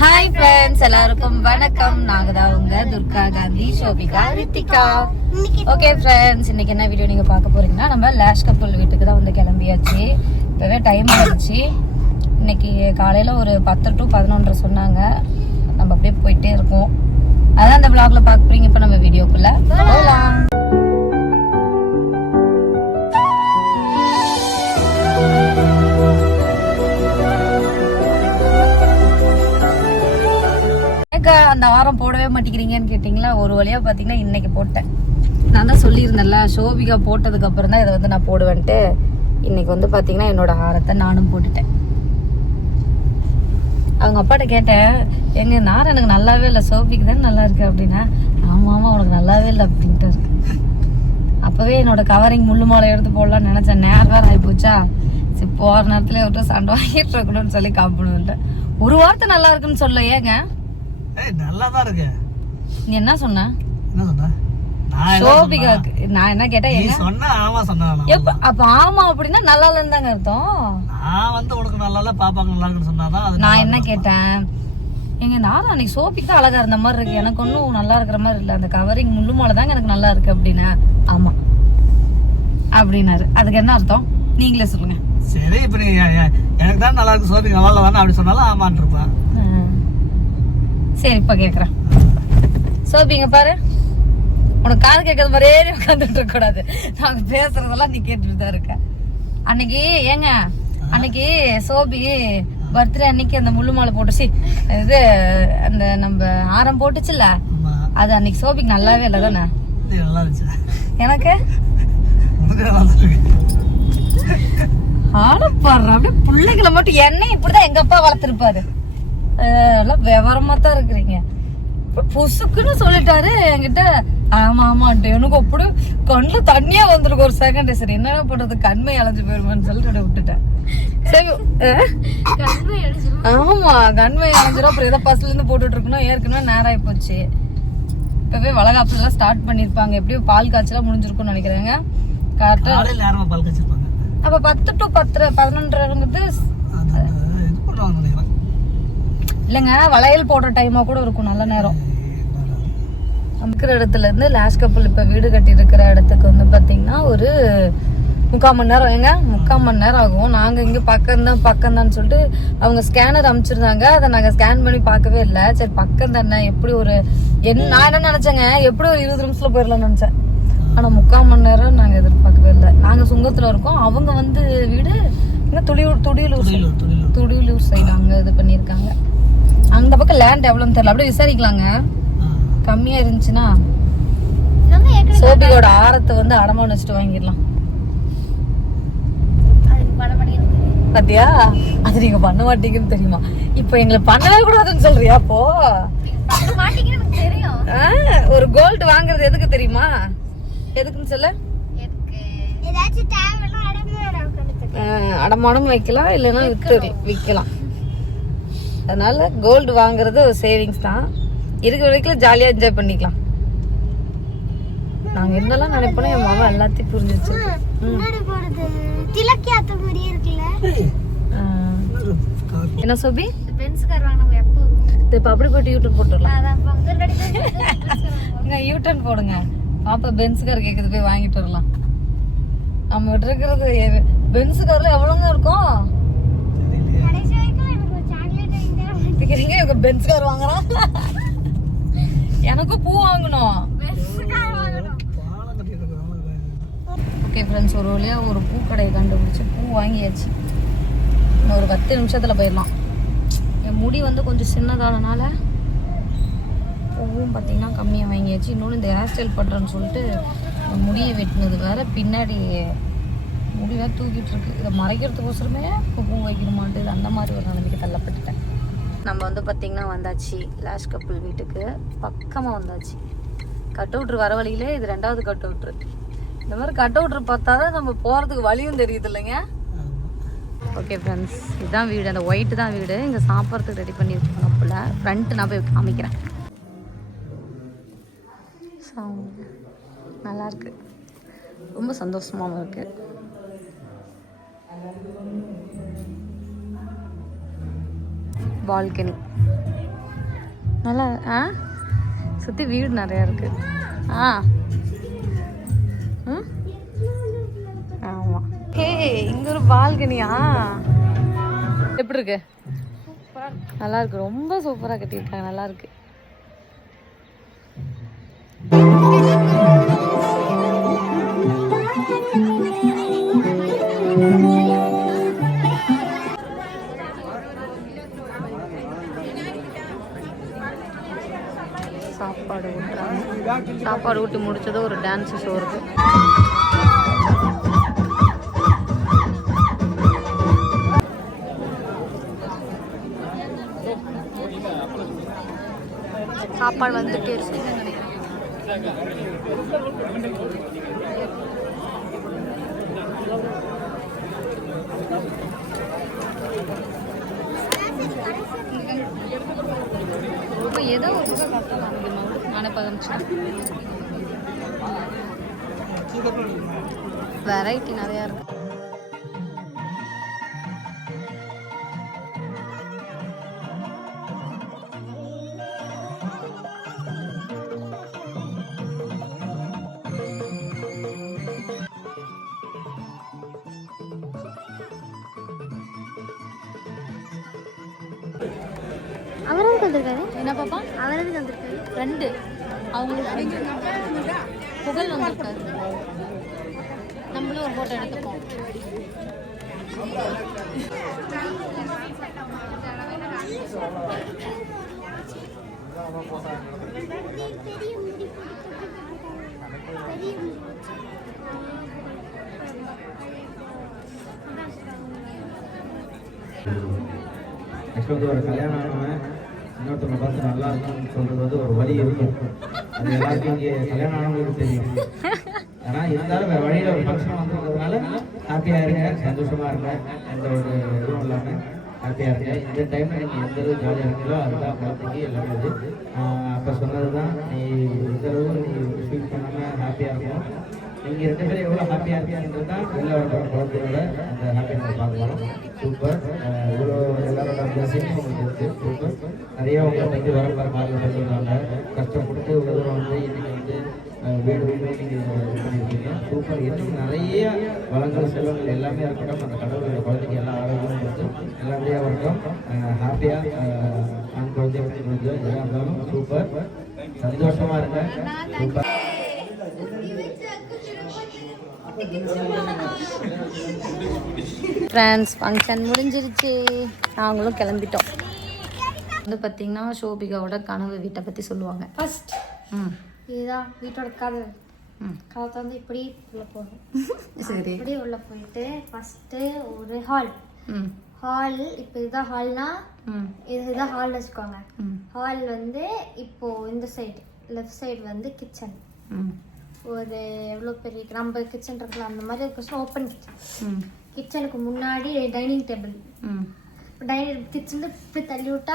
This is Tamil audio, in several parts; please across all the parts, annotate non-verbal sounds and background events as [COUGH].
ஹாய் ஃப்ரெண்ட்ஸ் எல்லாருக்கும் வணக்கம். நாங்க தான் உங்க துர்கா காந்தி ஷோபிகா ரித்திகா. ஓகே ஃப்ரெண்ட்ஸ் இன்னைக்கு என்ன வீடியோ நீங்க பார்க்க போறீங்கன்னா நம்ம லேஷ் கப்பல் வீட்டுக்கு தான் வந்து கிளம்பியாச்சு. இப்பவே டைம் ஆயிடுச்சு. இன்னைக்கு காலையில ஒரு பத்து டு பதினொன்றரை சொன்னாங்க. நம்ம அப்படியே போயிட்டே இருக்கோம். அதான் அந்த பிளாக்ல பார்க்க போறீங்க. இப்போ நம்ம வீடியோக்குள்ள போகலாம் அந்த வாரம் போடவே மாட்டேங்கிறீங்கன்னு கேட்டிங்களா? ஒரு வழியா பார்த்தீங்கன்னா இன்னைக்கு போட்டேன். நான் தான் சொல்லியிருந்தேன்ல சோபிகா போட்டதுக்கு அப்புறம் தான் இதை வந்து நான் போடுவேன்ட்டு. இன்னைக்கு வந்து பார்த்தீங்கன்னா என்னோட ஆரத்தை நானும் போட்டுட்டேன். அவங்க அப்பாட்ட கேட்டேன் எங்க நார் எனக்கு நல்லாவே இல்லை சோபிக்கு தானே நல்லா இருக்கு? அப்படின்னா ஆமா ஆமா உனக்கு நல்லாவே இல்லை அப்படின்ட்டு இருக்கு அப்பவே என்னோட கவரிங் முள்ளு மாலை எடுத்து போடலாம்னு நினைச்சேன். நேரம் வேற ஆகி சரி போற நேரத்துல விட்டு சண்டை வாங்கிட்டு இருக்கணும்னு சொல்லி காப்பிடுவேன் ஒரு வார்த்தை நல்லா இருக்குன்னு சொல்ல ஏங்க? ஏய் நல்லா தான் இருக்கு. நீ என்ன சொன்ன? என்ன சொன்ன? நான் என்ன சோபிகாக்கு நான் என்ன கேட்டேன் சொன்னேன்? நீ சொன்ன ஆமா சொன்ன எப்ப அப்ப ஆமா அப்படின்னா நல்லா இல்லைன்னு தாங்க அர்த்தம். நான் வந்து உனக்கு நல்லா இல்ல பாப்பாங்க நல்லா இருக்குன்னு சொன்னாதான் நான் என்ன கேட்டேன்? எங்க நானும் அன்னைக்கு சோப்பிக்கு தான் அழகா இருந்த மாதிரி இருக்கு. எனக்கு ஒன்றும் நல்லா இருக்கிற மாதிரி இல்லை. அந்த கவரிங் முள்ளு மாலை தாங்க எனக்கு நல்லா இருக்கு அப்படின்னா ஆமா. அப்படின்னாரு. அதுக்கு என்ன அர்த்தம்? நீங்களே சொல்லுங்க. சரி இப்ப நீ எனக்கு தான் நல்லா இருக்கு. சோபி நல்லா இல்ல தானே அப்படி சொன்னாலும் ஆமான்னு இருப்பேன். சரி இப்ப கேக்குறேன் சோபி இங்க பாரு. உனக்கு காது கேட்கறது மாதிரியே உட்காந்துட்டு கூடாது. நாங்க பேசுறதெல்லாம் நீ கேட்டுட்டு தான் இருக்க. அன்னைக்கு ஏங்க அன்னைக்கு சோபி பர்த்டே அன்னைக்கு அந்த முள்ளு மாலை போட்டுச்சு. இது அந்த நம்ம ஆரம் போட்டுச்சுல்ல? அது அன்னைக்கு சோபிக்கு நல்லாவே இல்லை தானே? இது நல்லா இருந்துச்சு. எனக்கு? ஆளப்பாடுற அப்படியே பிள்ளைகளை மட்டும் என்ன இப்படிதான் எங்க அப்பா வளர்த்துருப்பாரு. எல்லாம் விவரமா தான் புசுக்குன்னு சொல்லிட்டாரு என்கிட்ட. ஆமா ஆமான்ட்டு எனக்கு அப்படி கண்ணுல தண்ணியா வந்திருக்கு ஒரு செகண்ட் சரி என்ன பண்றது? கண்மை அலைஞ்சு போயிருமான்னு சொல்லிட்டு விட்டுட்டேன். சரி? ஆமா கண்மை அலைஞ்சிரும் அப்புறம் ஏதோ பஸ்ல இருந்து போட்டுட்டு இருக்கணும். ஏற்கனவே நேரம் ஆகி போச்சு. இப்பவே வளகாப்புல எல்லாம் ஸ்டார்ட் பண்ணிருப்பாங்க. எப்படியும் பால் காய்ச்சலாம் முடிஞ்சிருக்கும்னு நினைக்கிறேங்க. கரெக்டா நேரமா பால் அப்ப பத்து டு பத்தரை பதினொன்றரைங்கிறது அது அந்த இது பண்ணுவாங்க நினைக்கிறேன் இல்லைங்க வளையல் போடுற டைமா கூட இருக்கும் நல்ல நேரம். இருக்கிற இடத்துல இருந்து லாஸ்ட் கப்பல் இப்ப வீடு கட்டி இருக்கிற இடத்துக்கு வந்து பாத்தீங்கன்னா ஒரு முக்கால் மணி நேரம் ஏங்க முக்கால் மணி நேரம் ஆகும். நாங்க இங்க பக்கம் தான் பக்கம் தான் சொல்லிட்டு அவங்க ஸ்கேனர் அமைச்சிருந்தாங்க. அதை நாங்க ஸ்கேன் பண்ணி பார்க்கவே இல்லை. சரி பக்கம் தானே எப்படி ஒரு என்ன நான் என்ன நினைச்சேங்க எப்படி ஒரு இருபது நிமிஷத்துல போயிடலாம்னு நினைச்சேன். ஆனா முக்கால் மணி நேரம் நாங்க எதிர்பார்க்கவே இல்லை. நாங்க சுங்கத்துல இருக்கோம். அவங்க வந்து வீடு இங்க துடியூர் துடியலூர் துடியலூர் சைடு அங்க இது பண்ணிருக்காங்க அந்த பக்கம் லேண்ட் எவ்வளவுன்னு தெரியல. அப்படியே விசாரிக்கலாங்க. கம்மியா இருந்துச்சுன்னா. சோபியோட ஆரத்தை வந்து அடமானம் வச்சுட்டு வாங்கிடலாம். பாத்தியா? அது நீங்க பண்ண மாட்டீங்கன்னு தெரியுமா? இப்போ எங்களை பண்ணவே கூடாதுன்னு சொல்றியா அப்போ? ஒரு கோல்டு வாங்குறது எதுக்கு தெரியுமா? எதுக்குன்னு சொல்ல. அடமானம் வைக்கலாம் இல்லைன்னா வித்து விற்கலாம். அதனால கோல்டு வாங்குறது ஒரு சேவிங்ஸ் தான். இருக்கிற வரைக்கும் ஜாலியா என்ஜாய் பண்ணிக்கலாம். நாங்க என்னெல்லாம் நினைப்போம். என் மாமா எல்லாத்தையும் புரிஞ்சு என்ன சோபி? இப்ப அப்படி போயிட்டு யூடியூப் போட்டுடலாம். யூட்டர்ன் [LAUGHS] போடுங்க. பாப்பா பென்ஸ் கார் கேக்குது போய் வாங்கிட்டு வரலாம். நம்ம கிட்ட இருக்கிறது பென்ஸ் கார்ல எவ்வளவுங்க இருக்கும் கடைசி வரைக்கும் எனக்கு ஒரு chocolate வாங்கி தர மாட்டேன். கேக்குறீங்க இவங்க பென்ஸ் கார் வாங்குறான் எனக்கும் பூ வாங்கணும். ஓகே ஃப்ரெண்ட்ஸ் ஒரு வழியாக ஒரு பூ கடையை கண்டுபிடிச்சி பூ வாங்கியாச்சு. இன்னும் ஒரு பத்து நிமிஷத்தில் போயிடலாம். என் முடி வந்து கொஞ்சம் சின்னதானனால பூவும் பார்த்தீங்கன்னா கம்மியாக வாங்கியாச்சு. இன்னொன்று இந்த ஹேர் ஸ்டைல் பண்ணுறேன்னு சொல்லிட்டு முடியை வெட்டினது வேற. பின்னாடி முடி வேற தூக்கிட்டு இருக்கு. இதை மறைக்கிறதுக்கோசரமே இப்போ பூ வைக்கணுமான்ட்டு அந்த மாதிரி ஒரு நிலைமைக்கு தள்ளப்பட்டுட்டேன். நம்ம வந்து பார்த்தீங்கன்னா வந்தாச்சு. லாஸ்ட் கப்புள் வீட்டுக்கு பக்கமாக வந்தாச்சு. கட் அவுட்ரு வர வழியிலே இது ரெண்டாவது கட் அவுட்ரு இந்த மாதிரி கட் அவுட்ரு பார்த்தா தான் நம்ம போகிறதுக்கு வழியும் தெரியுது இல்லைங்க? ஓகே ஃப்ரெண்ட்ஸ் இதுதான் வீடு. அந்த ஒயிட்டு தான் வீடு. இங்கே சாப்பிட்றதுக்கு ரெடி பண்ணியிருக்காங்க போல. ஃப்ரண்ட்டு நான் போய் காமிக்கிறேன். So, நல்லா ரொம்ப சந்தோஷமாகவும் இருக்குது பால்கனி. நல்லா ஆ? சுற்றி வீடு நிறையா இருக்குது ஆ. ம்? ஆமாம் ஹே இங்கே ஒரு பால்கனியா? எப்படி இருக்கு? நல்லா இருக்கு. ரொம்ப சூப்பராக கட்டியிருக்காங்க. நல்லா இருக்கு. சாப்பாடு ஊட்டி முடிச்சதும் ஒரு டான்ஸ் ஷோ இருக்கு. சாப்பாடு வந்துட்டே இருக்கு. ஏதோ ஒரு நானே வெரைட்டி நிறையா இருக்கு. அவரும் எதுக்கு வந்திருக்காரு என்ன பாப்பா? அவர் எதுக்கு வந்திருக்காரு. ரெண்டு. அவங்களுக்கு புகழ் வந்திருக்காரு. நம்மளும் ஒரு ஃபோட்டோ எடுத்துப்போம். ஆக்சுவலாக வந்து ஒரு கல்யாணம் ஆனவன். இன்னொருத்தவங்க பார்த்து நல்லா இருக்கும்னு சொல்றது வந்து ஒரு வழி இருக்கும் அது எல்லாருக்கும் இங்கே கல்யாணம் ஆனவங்களுக்கு தெரியும். ஆனா இருந்தாலும் வேற வழியில ஒரு ஃபங்க்ஷன் வந்துருக்கிறதுனால ஹாப்பியா இருங்க சந்தோஷமா இருங்க. எந்த ஒரு இதுவும் இல்லாம ஹாப்பியா இருங்க. இந்த டைம்ல நீங்க எந்த அளவு ஜாலியா இருக்கீங்களோ அதுதான் குழந்தைக்கு எல்லாமே இது. ஆஹ் அப்ப சொன்னதுதான் நீ எந்த அளவு நீ ஃபீல் பண்ணாம ஹாப்பியா இருக்கணும். நீங்க ரெண்டு பேரும் எவ்வளவு ஹாப்பியா இருக்கீங்கன்றது தான் வெளில வர குழந்தையோட அந்த ஹாப்பியை பார்க்கலாம் சூப்பர் இவ்வளோ எல்லாரோட பிளஸிங் உங்களுக்கு இருக்கு. சூப்பர் நிறைய உங்களை வந்து வர பார்க்க மாதிரி சொல்றாங்க. கஷ்டப்பட்டு இவ்வளோ தூரம் வந்து இன்னைக்கு வந்து வீடு வீடு நீங்க பண்ணியிருக்கீங்க சூப்பர் இன்னும் நிறைய வளங்கள் செல்வங்கள் எல்லாமே இருக்கட்டும். அந்த கடவுளோட குழந்தைக்கு எல்லா ஆரோக்கியம் கொடுத்து நல்லபடியாக இருக்கும் ஹாப்பியாக ஆண் குழந்தை பெண் குழந்தை எதாக இருந்தாலும் சூப்பர் சந்தோஷமா இருங்க. சூப்பர் ஃப்ரெண்ட்ஸ் ஃபங்க்ஷன் முடிஞ்சிருச்சு. நாங்களும் கிளம்பிட்டோம். வந்து பார்த்தீங்கன்னா ஷோபிகாவோட கனவு வீட்டை பற்றி சொல்லுவாங்க. ஃபர்ஸ்ட் ம். இதுதான் வீட்டோட கதவு. ம். கதவை வந்து இப்படி உள்ள போகணும் [LAUGHS] சரி. இப்படி உள்ள போயிட்டு ஃபர்ஸ்ட் ஒரு ஹால் ம். ஹால் இப்போ இதுதான் ஹால்னா ம். இதுதான் ஹால் வச்சுக்கோங்க. ஹால் வந்து இப்போ இந்த சைடு லெஃப்ட் சைடு வந்து கிச்சன் ம். ஒரு எவ்வளோ பெரிய நம்ம கிச்சன் இருக்குல்ல அந்த மாதிரி இருக்கும் ஓப்பன் கிச்சன் ம். கிச்சனுக்கு முன்னாடி டைனிங் டேபிள் ம். டைனிங் கிச்சன் இப்படி தள்ளி விட்டா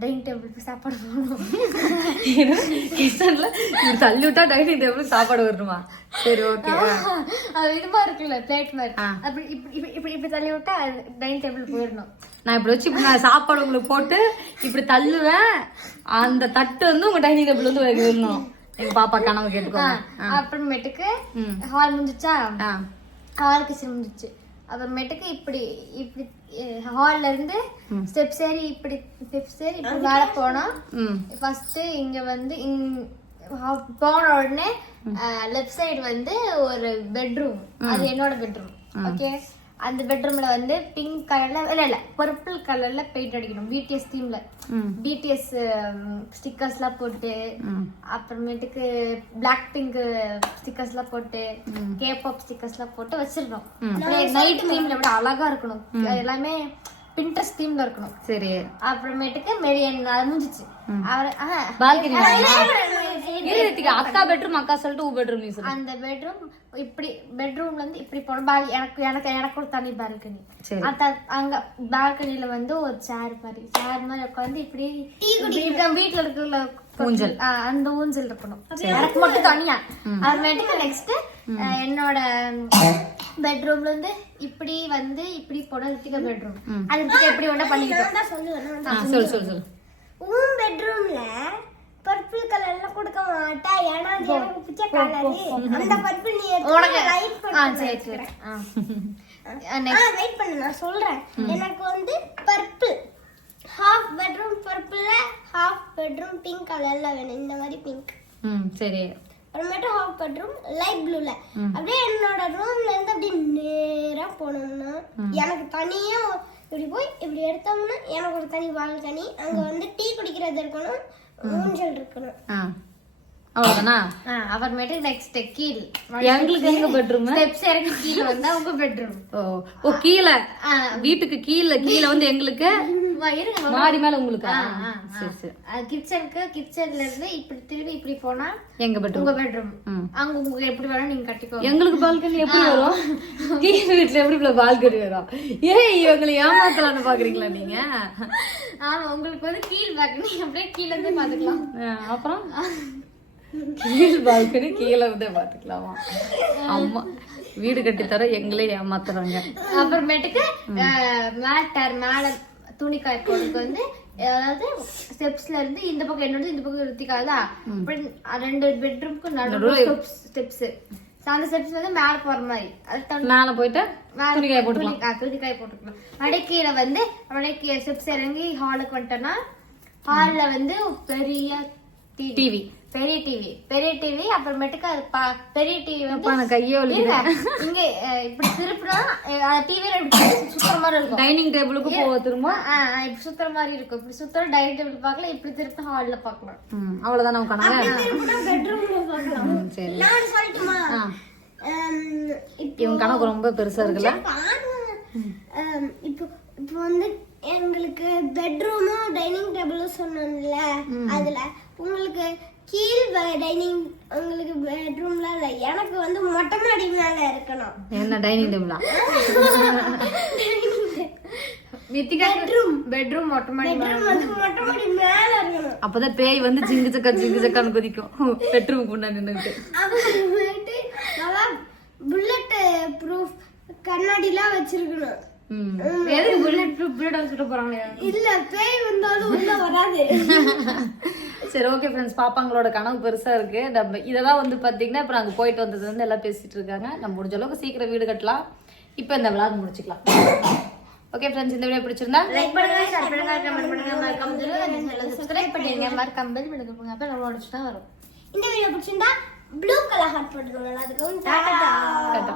டைனிங் டேபிளுக்கு சாப்பாடு போகணும் கிச்சனில் இப்படி தள்ளி விட்டா டைனிங் டேபிள் சாப்பாடு வரணுமா? சரி ஓகே அது இது மாதிரி இருக்குல்ல பிளேட் மாதிரி. அப்படி இப்படி இப்படி இப்படி தள்ளி விட்டா டைனிங் டேபிள் போயிடணும். நான் இப்படி வச்சு இப்படி நான் சாப்பாடு உங்களுக்கு போட்டு இப்படி தள்ளுவேன். அந்த தட்டு வந்து உங்க டைனிங் டேபிள் வந்து வரணும் எங்க பாப்பா கனவு கேட்டுக்கோங்க. அப்புறமேட்டுக்கு. ஹால் முடிஞ்சிச்சா? ஹால் கிச்சன் முடிஞ்சிச்சு. அப்புறமேட்டுக்கு இப்படி இப்படி ஹால்ல இருந்து ஸ்டெப்ஸ் ஏறி இப்படி ஸ்டெப்ஸ் ஏறி இப்படி மேலே போனா ஃபர்ஸ்ட் இங்க வந்து போன உடனே லெஃப்ட் சைடு வந்து ஒரு பெட்ரூம் அது என்னோட பெட்ரூம் ஓகே அந்த பெட்ரூம்ல வந்து பிங்க் கலர்ல இல்ல இல்ல பர்பிள் கலர்ல பெயிண்ட் அடிக்கணும். பிடிஎஸ் தீம்ல பிடிஎஸ் ஸ்டிக்கர்ஸ்லாம் போட்டு ம். அப்புறமேட்டுக்கு பிளாக் பிங்க் ஸ்டிக்கர்ஸ்லாம் போட்டு கேபாப் ஸ்டிக்கர்ஸ்லாம் போட்டு வச்சிருந்தோம் நைட் தீம்ல விட அழகா இருக்கணும். எல்லாமே பின்ட்ரஸ்ட் தீம்ல இருக்கணும். சரி. அப்புறமேட்டுக்கு மெரியன் முடிஞ்சிச்சு. அவர். பால்கனி அக்கா பெட்ரூம் அக்கா சொல்லிட்டு ஊ பெட்ரூம் நீ அந்த பெட்ரூம் இப்படி பெட்ரூம்ல இருந்து இப்படி போன பால் எனக்கு எனக்கு எனக்கு ஒரு தனி பால்கனி சரி. அங்க பால்கனில வந்து ஒரு சேர் மாதிரி சேர் மாதிரி உட்காந்து இப்படி வீட்ல இருக்கிற ஊஞ்சல். அந்த ஊஞ்சல் இருக்கணும். எனக்கு மட்டும் தனியா. அப்புறமேட்டுக்கு நெக்ஸ்ட் என்னோட பெட்ரூம்ல இருந்து இப்படி வந்து இப்படி போன ரித்திகா பெட்ரூம் அது எப்படி வேணா பண்ணிக்கிட்டோம். ஆ, சொல்லு சொல்லு சொல்லு. உன் பெட்ரூம்ல மாட்டேன் ஏன்னா அது எனக்கு பிடிச்ச கலர் அந்த பர்பிள் நீ உனக்கு லைட் பண்ணு ஆ வெயிட் பண்ணு நான் சொல்றேன். எனக்கு வந்து பர்பிள் ஹாஃப் பெட்ரூம் பர்பிள்ல ஹாஃப் பெட்ரூம் பிங்க் கலர்ல வேணும். இந்த மாதிரி பிங்க் ம் சரி. அப்புறமேட்டு ஹாஃப் பெட்ரூம் லைட் ப்ளூல அப்படியே என்னோட ரூம்ல இருந்து அப்படியே நேரா போனோம்னா எனக்கு தனியா இப்படி போய் இப்படி எடுத்தோம்னா எனக்கு ஒரு தனி பால்கனி அங்க வந்து டீ குடிக்கிறது இருக்கணும். ஊஞ்சல் இருக்கணும் ஆ. அப்புறமேட்டு நெக்ஸ்ட் கீழ். எங்களுக்கு எங்க பெட்ரூம் ஸ்டெப்ஸ் இறங்கி கீழே வந்தா உங்க பெட்ரூம் ஓ ஓ கீழே. வீட்டுக்கு கீழே கீழே வந்து எங்களுக்கு மாடி மேல உங்களுக்கு? சரி சரி. கிச்சனுக்கு கிச்சன்ல இருந்து இப்படி திரும்பி இப்படி போனா எங்க பெட்ரூம் உங்க பெட்ரூம். அங்க உங்களுக்கு எப்படி வேணா நீங்க கட்டிக்கோ எங்களுக்கு பால்கனி எப்படி வரும்? கீழ் வீட்டுல எப்படி பால்கனி வரும்? ஏய் இவங்களை ஏமாத்தலாம்னு பாக்குறீங்களா நீங்க? ஆமா உங்களுக்கு வந்து கீழ் பால்கனி அப்படியே கீழ இருந்து பாத்துக்கலாம். அப்புறம்? கீழ் பால்கனி கீழே இருந்தே பாத்துக்கலாமா? அம்மா வீடு கட்டி தர எங்களே ஏமாத்துறாங்க. அப்புறமேட்டுக்கு மேட்டர் மேல துணி காய போடுறதுக்கு வந்து அதாவது ஸ்டெப்ஸ்ல இருந்து இந்த பக்கம் என்னோட இந்த பக்கம் இருத்திக்காதா அப்படி ரெண்டு பெட்ரூம்க்கு நடுவுல ஸ்டெப்ஸ் அந்த ஸ்டெப்ஸ் வந்து மேல போற மாதிரி. அது மேல போயிட்டு துணி காய போட்டுக்கலாம். துணி- காய போட்டுக்கலாம். அப்படியே கீழே வந்து அப்படியே கீழே ஸ்டெப்ஸ் இறங்கி ஹாலுக்கு வந்துட்டோம்னா ஹால்ல வந்து பெரிய. டிவி பெரிய டிவி பெரிய டிவி அப்புறமேட்டுக்கு அது பா- பெரிய டிவி வந்து கையே இருங்க. இங்க இப்படி திருப்பினா டிவில இப்படி சுத்துற மாதிரி இருக்கும். டைனிங் டேபிளுக்கு போக திரும்ப? இப்படி சுத்துற மாதிரி இருக்கும். இப்படி சுத்துற டைனிங் டேபிள் பார்க்கலாம் இப்படி திருப்பி ஹால்ல பார்க்கலாம். அவ்வளவுதானே உன் கனவு? பெட்ரூம்ல பார்க்கலாம். சரி. நான் சொல்லட்டுமா? இவன் கணக்கு ரொம்ப பெருசா இருக்குல்ல? இப்போ இப்போ வந்து எங்களுக்கு பெட்ரூமும் டைனிங் டேபிளும் சொன்னோம்ல அதுல உங்களுக்கு கீழ் டைனிங் உங்களுக்கு பெட்ரூம்ல இல்ல எனக்கு வந்து மொட்டை மாடி மேல இருக்கணும். என்ன டைனிங் டேபிளா நித்திகா பெட்ரூம் பெட்ரூம் மொட்டை மாடி. பெட்ரூம் வந்து மொட்டை மாடி மேல இருக்கணும். அப்பதான் பேய் வந்து ஜிங்கு சக்கா ஜிங்கு சக்கான்னு குதிக்கும். பெட்ரூமுக்கு முன்னாடி நின்னுட்டு அப்புறமேட்டு நல்லா புல்லட் ப்ரூஃப் கண்ணாடிலாம் வச்சிருக்கணும். எதுக்கு புல்லட் ப்ரூஃப் புல்லட் சுட்ட போறாங்க இல்ல பேய் வந்தாலும் உள்ள வராது. [LAUGHS] சரி ஓகே ஃப்ரெண்ட்ஸ் பாப்பாங்களோட கனவு பெருசா இருக்கு. நம்ம இதெல்லாம் வந்து பாத்தீங்கன்னா இப்போ நாங்க போயிட்டு வந்தது வந்து எல்லாம் பேசிட்டு இருக்காங்க. நம்ம முடிஞ்ச அளவுக்கு சீக்கிரம் வீடு கட்டலாம். இப்போ இந்த விளாக் முடிச்சுக்கலாம். ஓகே ஃப்ரெண்ட்ஸ் இந்த வீடியோ பிடிச்சிருந்தா லைக் பண்ணுங்க ஷேர் பண்ணுங்க கமெண்ட் பண்ணுங்க மறக்காம சப்ஸ்கிரைப் பண்ணுங்க மறக்காம பெல் பட்டன் கொடுங்க அப்ப நம்மளோட தான் வரும். இந்த வீடியோ பிடிச்சிருந்தா ப்ளூ கலர் ஹார்ட் போட்டுருங்க அதுக்கு டாடா